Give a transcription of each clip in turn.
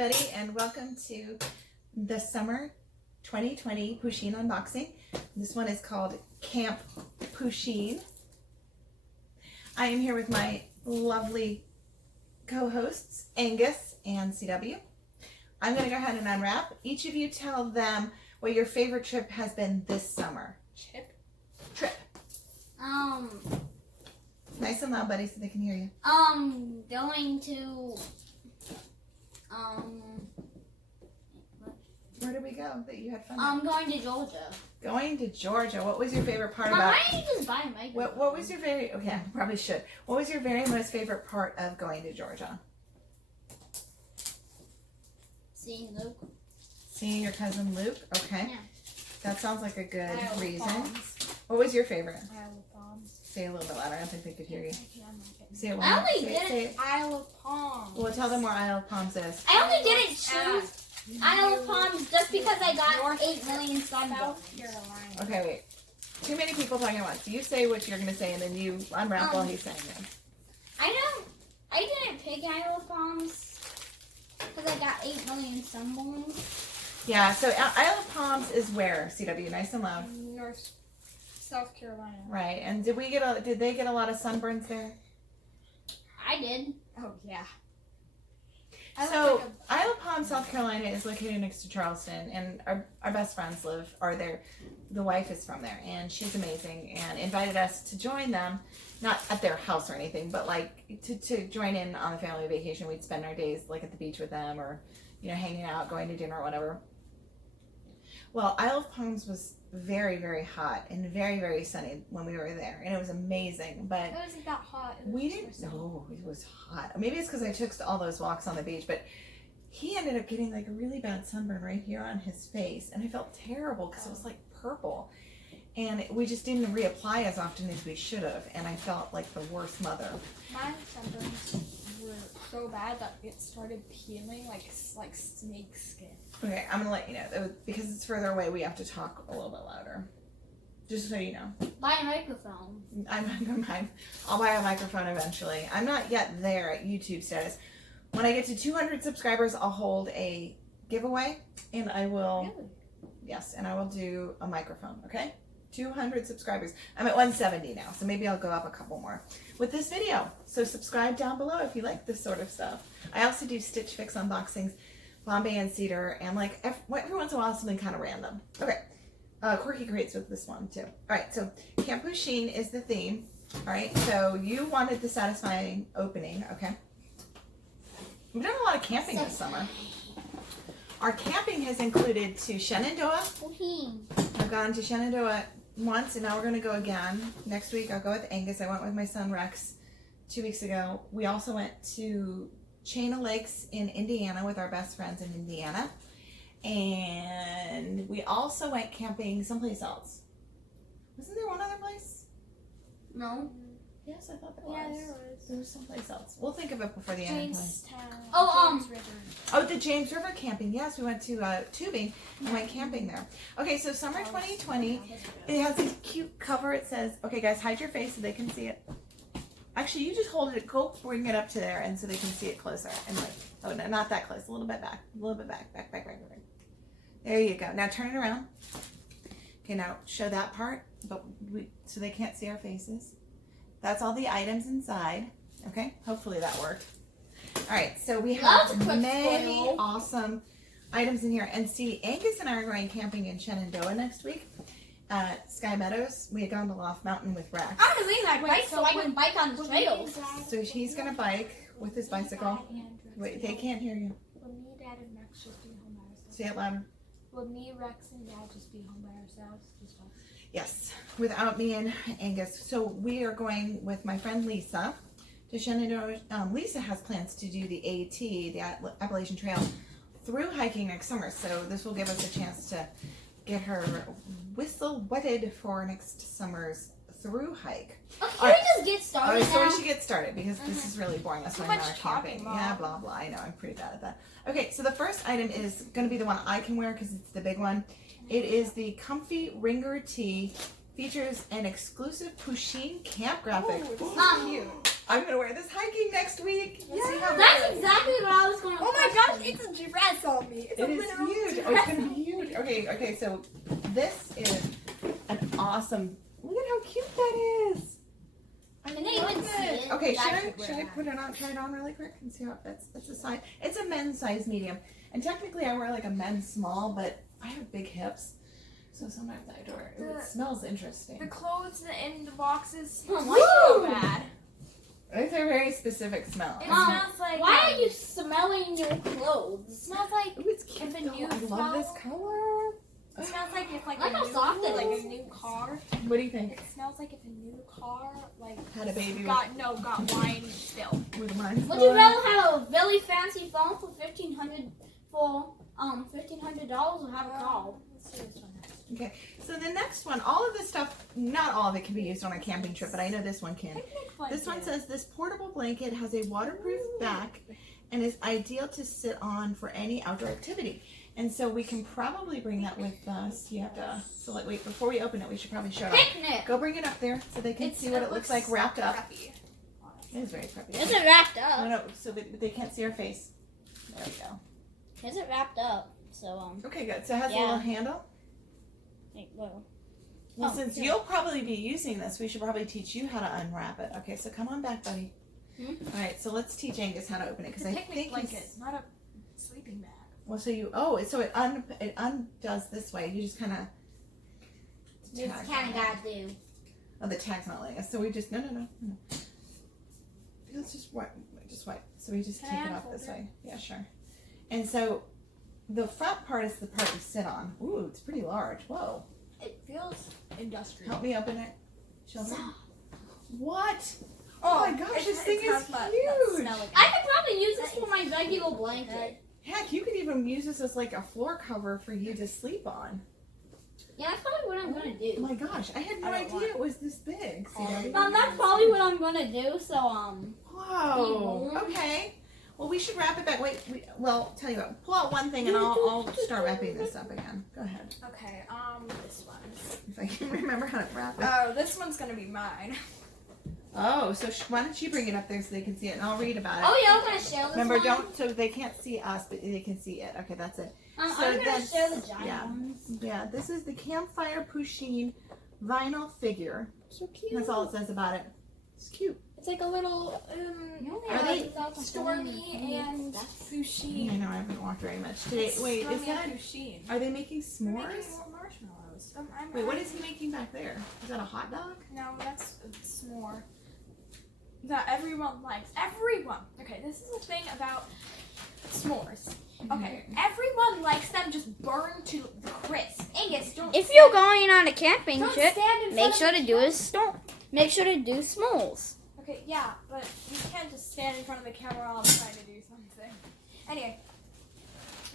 everybody, and welcome to the summer 2020 Pusheen unboxing. This one is called Camp Pusheen. I am here with my lovely co-hosts, Angus and CW. I'm going to go ahead and unwrap. Each of you tell them what your favorite trip has been this summer. Trip. Nice and loud, buddy, so they can hear you. Going to, Where did we go that you had fun at? going to Georgia. Going to Georgia. What was your favorite part Mom, about? why don't you just buy a microphone? What was your very, okay, I probably should. What was your very most favorite part of going to Georgia? Seeing Luke. Seeing your cousin Luke? Okay. Yeah. That sounds like a good Isle of reason. Palms. What was your favorite? Isle of Palms. Say it a little bit louder. I don't think they could hear you. Say it I one only say, did say it. Isle of Palms. Well, tell them where Isle of Palms is. I only didn't choose Isle of Palms just because I got North 8 million sunburns. South Carolina. Okay, wait. Too many people talking at once. You say what you're going to say, and then you unwrap while he's saying it. I didn't pick Isle of Palms because I got 8 million sunburns. Yeah, so Isle of Palms is where, CW? Nice and loud. North South Carolina. Right, and did they get a lot of sunburns there? I did. Oh yeah. So Isle of Palms, South Carolina is located next to Charleston, and our best friends are there. The wife is from there, and she's amazing, and invited us to join them, not at their house or anything, but like to join in on a family vacation. We'd spend our days like at the beach with them, or hanging out, going to dinner, or whatever. Well, Isle of Palms was very, very hot and very, very sunny when we were there, and it was amazing. But It wasn't that hot. we didn't know it was hot. Maybe it's because I took all those walks on the beach, but he ended up getting like a really bad sunburn right here on his face, and I felt terrible because it was like purple, and we just didn't reapply as often as we should have, and I felt like the worst mother. My sunburns were so bad that it started peeling like snake skin. Okay, I'm gonna let you know that because it's further away. We have to talk a little bit louder, just so you know. Buy a microphone. I'll buy a microphone eventually. I'm not yet there at YouTube status. When I get to 200 subscribers, I'll hold a giveaway, and I will. Really? Yes, and I will do a microphone. Okay, 200 subscribers. I'm at 170 now, so maybe I'll go up a couple more with this video. So subscribe down below if you like this sort of stuff. I also do Stitch Fix unboxings, Bombay and Cedar, and like every once in a while something kind of random. Okay, quirky crates with this one too. All right, so Camp Pusheen is the theme. All right, so you wanted the satisfying opening. Okay, we've done a lot of camping this summer. Our camping has included to Shenandoah. I've gone to Shenandoah once, and now we're going to go again. Next week, I'll go with Angus. I went with my son, Rex, 2 weeks ago. We also went to Chain of Lakes in Indiana with our best friends in Indiana. And we also went camping someplace else. Wasn't there one other place? No. Yes, I thought there Yeah, was. there was. There was someplace else. We'll think of it before the end of time. Oh, James River. Oh, the James River camping. Yes, we went to tubing and went camping there. Okay, so summer 2020. It has this cute cover. It says, okay, guys, hide your face so they can see it. Actually, you just hold it. Go bring it up to there, and so they can see it closer. And like, oh no, not that close. A little bit back. A little bit back. Back. There you go. Now turn it around. Okay, now show that part, but so they can't see our faces. That's all the items inside. Okay, hopefully that worked. All right, so we have many awesome items in here. And see, Angus and I are going camping in Shenandoah next week at Sky Meadows. We had gone to Loft Mountain with Rex. I'm gonna leave my bike so I can bike on the trails. So he's gonna bike with his bicycle. Wait, they can't hear you. Will me, Dad, and Rex just be home by ourselves? Say it louder. Will me, Rex, and Dad just be home by ourselves? Just us? Yes, without me and Angus. So we are going with my friend Lisa to Shenandoah. Lisa has plans to do the AT, the Appalachian Trail, through hiking next summer. So this will give us a chance to get her whistle wetted for next summer's through hike. Oh, can we just get started Alright, so now? we should get started because this is really boring. That's why I'm not camping. Yeah, blah blah. I know, I'm pretty bad at that. Okay, so the first item is going to be the one I can wear because it's the big one. It is the Comfy Ringer Tee. Features an exclusive Pusheen camp graphic. Ooh, this is cute. I'm gonna wear this hiking next week. Let's see how That's exactly what I was going to Oh my gosh, it's a dress on me. It's a It is literal huge. dress. Oh, it's gonna be huge. Okay, so this is an awesome. Look at how cute that is. I Can they love even see it? Okay, That should could I wear put it on, try it on really quick and see how it fits? It's a size. It's a men's size medium, and technically I wear like a men's small, but I have big hips, so sometimes I do it. It smells interesting. The clothes in the boxes smell Woo! so bad. It's a very specific smell. It Mom, smells like. Why are you smelling your clothes? It smells like. Ooh, it's cute. If a though. new I love this flower- color. It smells like if like Look a how new, soft it like is. a new car. What do you think? It smells like if a new car like Had a baby got wine still. with mine. Would you rather have a really fancy phone for $1,500 or have a car? Let's do this one next. Okay, so the next one, all of this stuff, not all of it can be used on a camping trip, but I know this one can. Picnic This one blanket. says this portable blanket has a waterproof back and is ideal to sit on for any outdoor activity. And so we can probably bring that with us. You have to, so like, wait, before we open it, we should probably show it off. Picnic. Go bring it up there so they can see what it looks like wrapped up. Crappy. It is very preppy. Is it wrapped No, up? no, so they can't see our face. There we go. Is it wrapped up? So Okay, good. So it has a Yeah. little handle. wait, whoa. Well, Oh, since yeah. you'll probably be using this, we should probably teach you how to unwrap it. Okay, so come on back, buddy. Hmm? All right, so let's teach Angus how to open it because It's a I picnic think blanket, he's. not a sleeping bag. Well, so it undoes this way. You just kind of. This kind of gotta do. Oh, the tag's not letting us. So we just no. Let's just wipe. So we just Can take I it off unfold this it? way. Yeah, sure. And so the front part is the part you sit on. Ooh, it's pretty large. Whoa. It feels industrial. Help me open it. Children. What? Oh, my gosh, this thing is huge. I could probably use this for my regular blanket. Heck, you could even use this as like a floor cover for you to sleep on. Yeah, that's probably what I'm gonna Oh do. my gosh, I had no I don't idea it was this big. See, Mom, that's probably what I'm gonna do. So Whoa. Okay. Well, we should wrap it back. Wait. Well, tell you what. Pull out one thing, and I'll start wrapping this up again. Go ahead. Okay, this one. If I can remember how to wrap it. Oh, this one's gonna be mine. Oh, so why don't you bring it up there so they can see it, and I'll read about it. oh yeah, I'm gonna share this Remember, one. don't. So they can't see us, but they can see it. Okay, that's it. So I'm gonna that's- share the giant yeah. ones. Yeah, this is the Campfire Pusheen vinyl figure. So cute. That's all it says about it. It's cute. It's like a little Are they Stormy and I Pusheen. know I haven't walked very much today. Wait, is Stormy that? and Pusheen. Are they making They're making s'mores? more marshmallows. Wait, what is he making back there? Is that a hot dog? No, that's a s'more. That everyone likes. Everyone. Okay, this is the thing about s'mores. Okay, everyone likes them just burned to the crisp. Angus, don't. If you're going on a camping don't trip, stand in make front sure of to the do camera. a make sure to do s'mores. Okay, yeah, but you can't just stand in front of the camera all the time to do something. Anyway.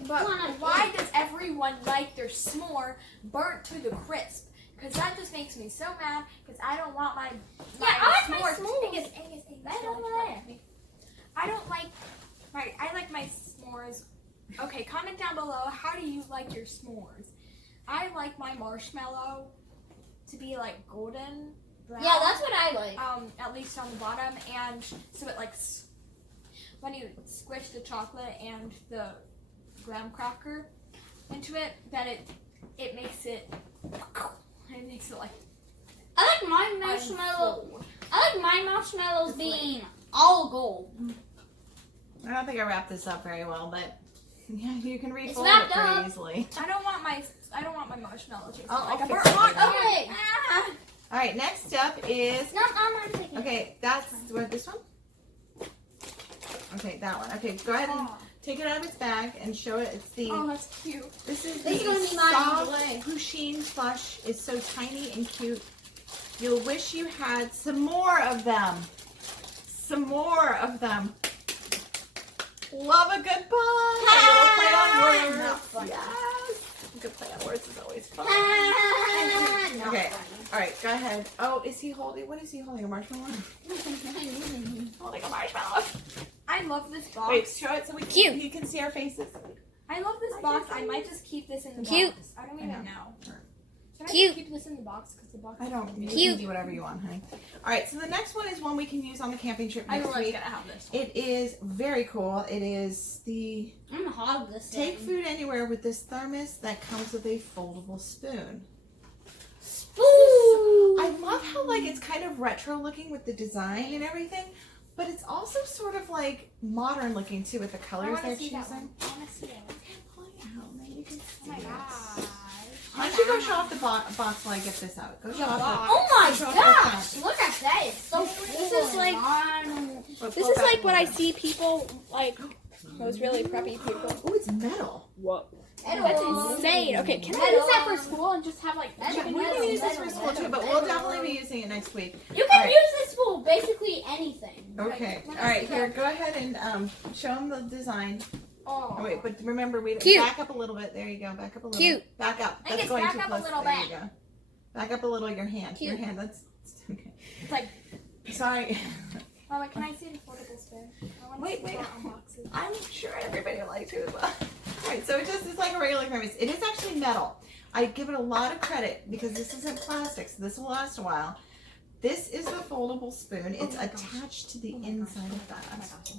But Come on, why does everyone like their s'more burnt to the crisp? Because that just makes me so mad. Because I don't want my I like my s'mores. s'mores. Angus, I don't like my. I like my s'mores. Okay, comment down below. How do you like your s'mores? I like my marshmallow to be like golden brown. Yeah, that's what I like. At least on the bottom, and so it like when you squish the chocolate and the graham cracker into it, then it makes it like I like my marshmallow. unfold. I like my marshmallows being all gold. I don't think I wrapped this up very well, but yeah, you can It's refold it wrapped pretty up. easly. I don't want my marshmallow tasting I'll like a fix burnt it hot later. dog. Okay. All right, next up is No, I'm not taking it. okay. That's what this one. Okay, that one. Okay, go ahead and take it out of its bag and show it. It's the. Oh, that's cute. This is This is the gonna be mine soft anyway. Pusheen plush. It's so tiny and cute. You'll wish you had some more of them. Some more of them. Love a good pun. A little play on words. Not funny. Yes. A good play on words is always fun. Not Okay. funny. All right, go ahead. Oh, is he holding? What is he holding? A marshmallow? Holding a marshmallow. I love this box. Wait, show it so we can, Cute. you can see our faces. I love this box. I might just keep this in the Cute. box. I don't even know. Sure. Can I Cute. keep this in the box? Because the box I don't. You Cute. can do whatever you want, honey. All right. So the next one is one we can use on the camping trip I next was week. gonna have this one. It is very cool. It is the I'm gonna hog this Take thing. Food Anywhere with this thermos that comes with a foldable spoon. Spoon. I love how like it's kind of retro looking with the design and everything, but it's also sort of like modern looking too with the I colors want they're to see that choosing. one. I want to see it. Pull it out, then you can Oh see my it. gosh. Why don't you go show off the box while I get this out? Go show off box. Oh my show off gosh! Look at that. It's so cool. This is like- This is like when I see people, like, those really preppy people. Oh, it's metal. Whoa. Metal. That's insane. Okay, can I Metal. use that for school and just have, like, Metal. chicken We nuggets? can use this for Metal, school too, but metal, we'll metal. definitely be using it next week. You can Alright. use this for basically anything. Okay. All right. Here, go ahead and show them the design. Oh. Oh wait, but remember we Cute. back up a little bit. There you go. Back up a little. Cute. Back up. I That's guess going back too up a close. little there bit. you go. Back up a little. Your hand. Cute. Your hand. That's okay. It's like, Sorry. Mama, can I see the foldable spoon? I want Wait, to wait. unbox it. I'm sure everybody likes it as well. All right. So it's like a regular thermos. It is actually metal. I give it a lot of credit because this isn't plastic, so this will last a while. This is the foldable spoon. It's my gosh. attached to the Oh my inside gosh. of that. Oh my gosh.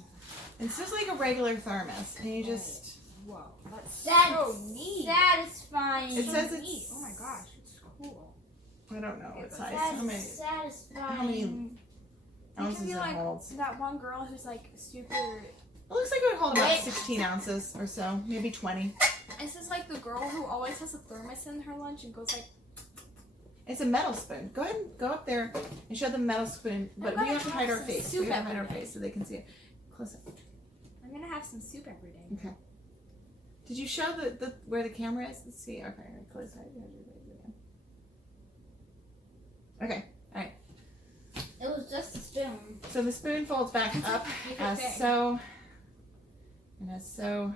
It's just like a regular thermos, and you just. Whoa, that's That's so neat. satisfying. It says So it's- neat. Oh my gosh, it's cool. I don't know what size. That's How many satisfying. how many ounces be it like holds? that one girl who's like super. It looks like it would hold about Wait. 16 ounces or so, maybe 20. This is like the girl who always has a thermos in her lunch and goes like. It's a metal spoon. Go ahead and go up there and show them the metal spoon, but we gonna have to hide have our some face. soup We have to hide our every day. face so they can see it. Close up. I'm gonna have some soup every day. Okay. Did you show the where the camera is? Let's see. Okay, close that. Okay. All right. It was just a spoon. So the spoon folds back up as so, and as so,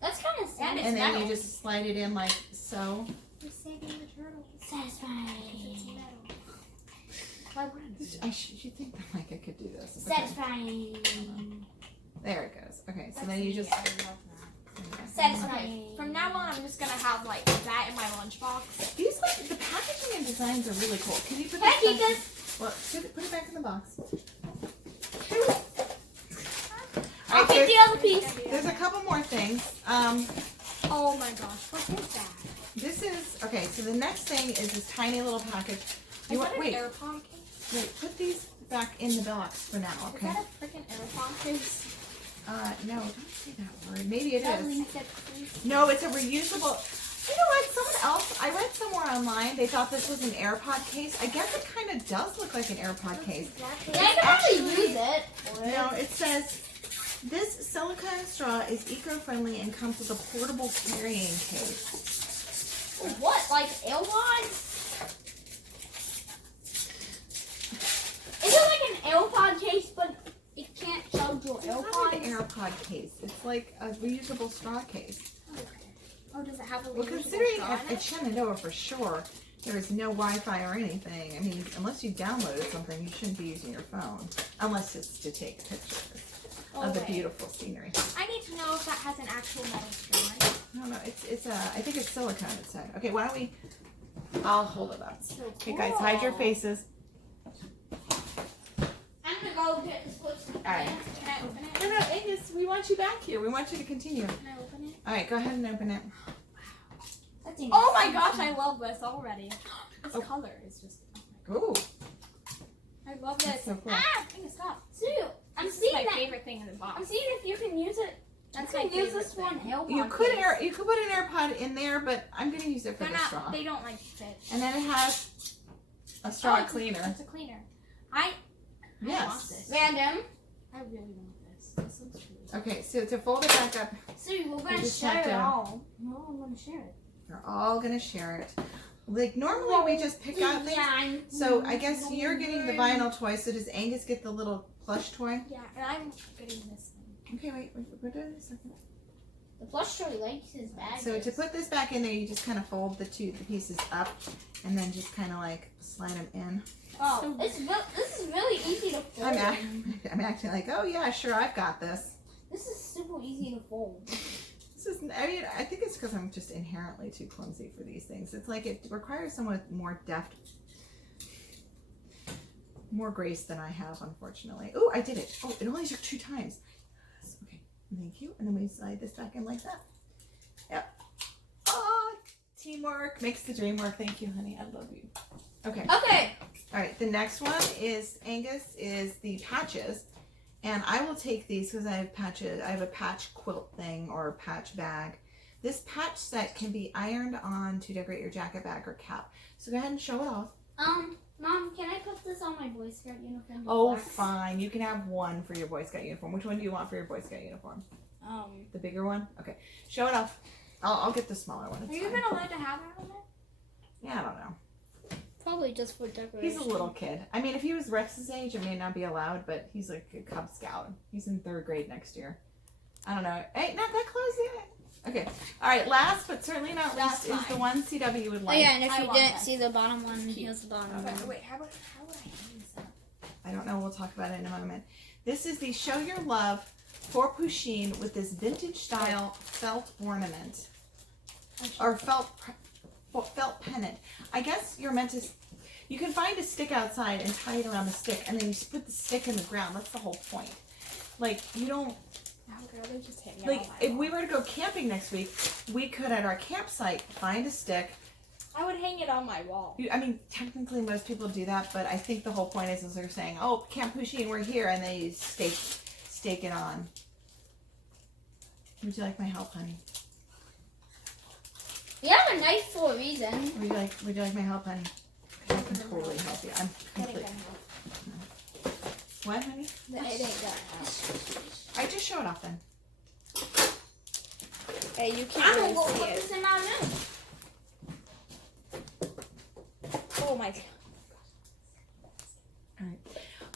That's kind of And satisfying. and then metal. you just slide it in like so. We're saving the turtle. It's Satisfying. metal. Why wouldn't it? You think that like I could do this? Okay. Satisfying. There it goes. Okay, so That's then you neat. just. I love that. Satisfying. From now on, I'm just gonna have like that in my lunchbox. These like the packaging and designs are really cool. Can you put Can I this keep back- this? Well, put it back in the box. I'll Alright, keep the other piece. there's a couple more things. Oh my gosh, what is that? This is okay. So the next thing is this tiny little package. Is You want that an wait, AirPod case? wait. Put these back in the box for now. Is Okay. that a freaking AirPod case? No, don't say that word. Maybe it That is. Lisa, please. No, it's a reusable. You know what? Someone else, I read somewhere online, they thought this was an AirPod case. I guess it kind of does look like an AirPod case. Exactly. Yeah, I can probably use it. No, it says, this silicone straw is eco-friendly and comes with a portable carrying case. What? Like AirPods? Is it like an AirPod case, but it can't charge your It's not like an AirPods? AirPod case. It's like a reusable straw case. Oh, does it have a Well, reusable considering straw in at it? Shenandoah for sure, there is no Wi-Fi or anything. I mean, unless you downloaded something, you shouldn't be using your phone. Unless it's to take pictures of the Okay. beautiful scenery. I need to know if that has an actual metal straw in it. No, no, it's I think it's silicone, it said. Okay, why don't we, I'll hold it up. So Okay, guys, hide your cool. faces. I'm gonna go get this place. Alright. Can I open it? No, no, Angus, we want you back here. We want you to continue. Can I open it? All right, go ahead and open it. That's Oh my gosh, I love this already. This Oh. color is just. Ooh, I love that's this. so cool. Ah, I can stop. Sue, I'm This is seeing my that. favorite thing in the box. I'm seeing if you can use it. That's you my can use favorite this for an thing. AirPod You could case. you could put an AirPod in there, but I'm gonna use it for They're the not. straw. They don't like fit. And then it has a straw it's cleaner. It's a cleaner. I want Yes. this. Random. I really want this. This looks really cool. Okay, so to fold it back up, Sue, we're You gonna just share have it to- all. No, I'm gonna share it. you're all gonna share it. Like normally we just pick out things. So I guess you're getting the vinyl toy. So does Angus get the little plush toy? Yeah, and I'm getting this thing. Okay, wait, we're doing a second. The plush toy likes his bag. So to put this back in there, you just kind of fold the pieces up, and then just kind of like slide them in. Oh, this is really easy to fold. I'm acting like, oh yeah, sure, I've got this. This is super easy to fold. This is, I mean, I think it's because I'm just inherently too clumsy for these things. It's like it requires someone with more deft, more grace than I have, unfortunately. Oh, I did it. Oh, it only took 2 times. Yes, okay, thank you. And then we slide this back in like that. Yep. Oh, teamwork makes the dream work. Thank you, honey. I love you. Okay. Okay. All right, the next one is Angus, is the patches. And I will take these because I have patches. I have a patch quilt thing or a patch bag. This patch set can be ironed on to decorate your jacket bag or cap. So go ahead and show it off. Mom, can I put this on my Boy Scout uniform? Oh, fine. You can have one for your Boy Scout uniform. Which one do you want for your Boy Scout uniform? The bigger one? Okay. Show it off. I'll get the smaller one. It's Are you fine. even allowed to have that on there? Yeah, I don't know. Probably just for decoration. He's a little kid. I mean, if he was Rex's age, it may not be allowed, but he's like a Cub Scout. He's in 3rd grade next year. I don't know. Hey, not that close yet. Okay. All right. Last but certainly not least is the one CW would Oh like. yeah, and if I you want didn't this. see the bottom one, here's the bottom Okay, one. wait, how would I hang this up? I don't know. We'll talk about it in a moment. This is the Show Your Love for Pusheen with this vintage style felt ornament or felt pennant. I guess you're meant to. You can find a stick outside and tie it around the stick, and then you just put the stick in the ground. That's the whole point. Like, you don't. I would rather just hang it Like, on my if wall. we were to go camping next week, we could at our campsite find a stick. I would hang it on my wall. I mean, technically most people do that, but I think the whole point is they're saying, "Oh, Camp Pusheen, we're here," and they stake it on. Would you like my help, honey? You have a knife for a reason. Would you like my help, honey? I can totally help you. I'm That ain't complete. gonna help. What, honey? It ain't gonna help. I just show it off then. Hey, you I'm can't gonna really go see put it. this in my room. Oh my god. All right.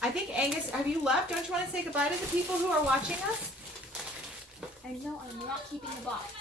I think Angus, have you left? Don't you want to say goodbye to the people who are watching us? I know I'm not keeping the box.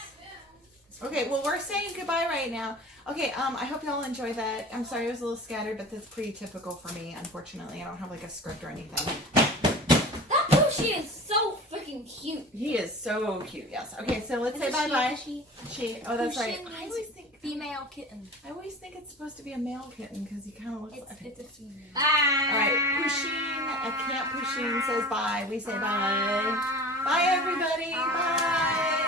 Okay, well, we're saying goodbye right now. Okay, I hope y'all enjoy that. I'm sorry it was a little scattered, but that's pretty typical for me, unfortunately. I don't have like a script or anything. That Pusheen is so freaking cute. He is so cute, yes. Okay, so let's say Is it she? bye-bye. Is she? She. Oh, that's right. Pusheen I means always think female kitten. it's supposed to be a male kitten because he kind of looks It's, like... it's a female. All right, Pusheen at Camp Pusheen says bye. We say bye. Bye, everybody. Bye.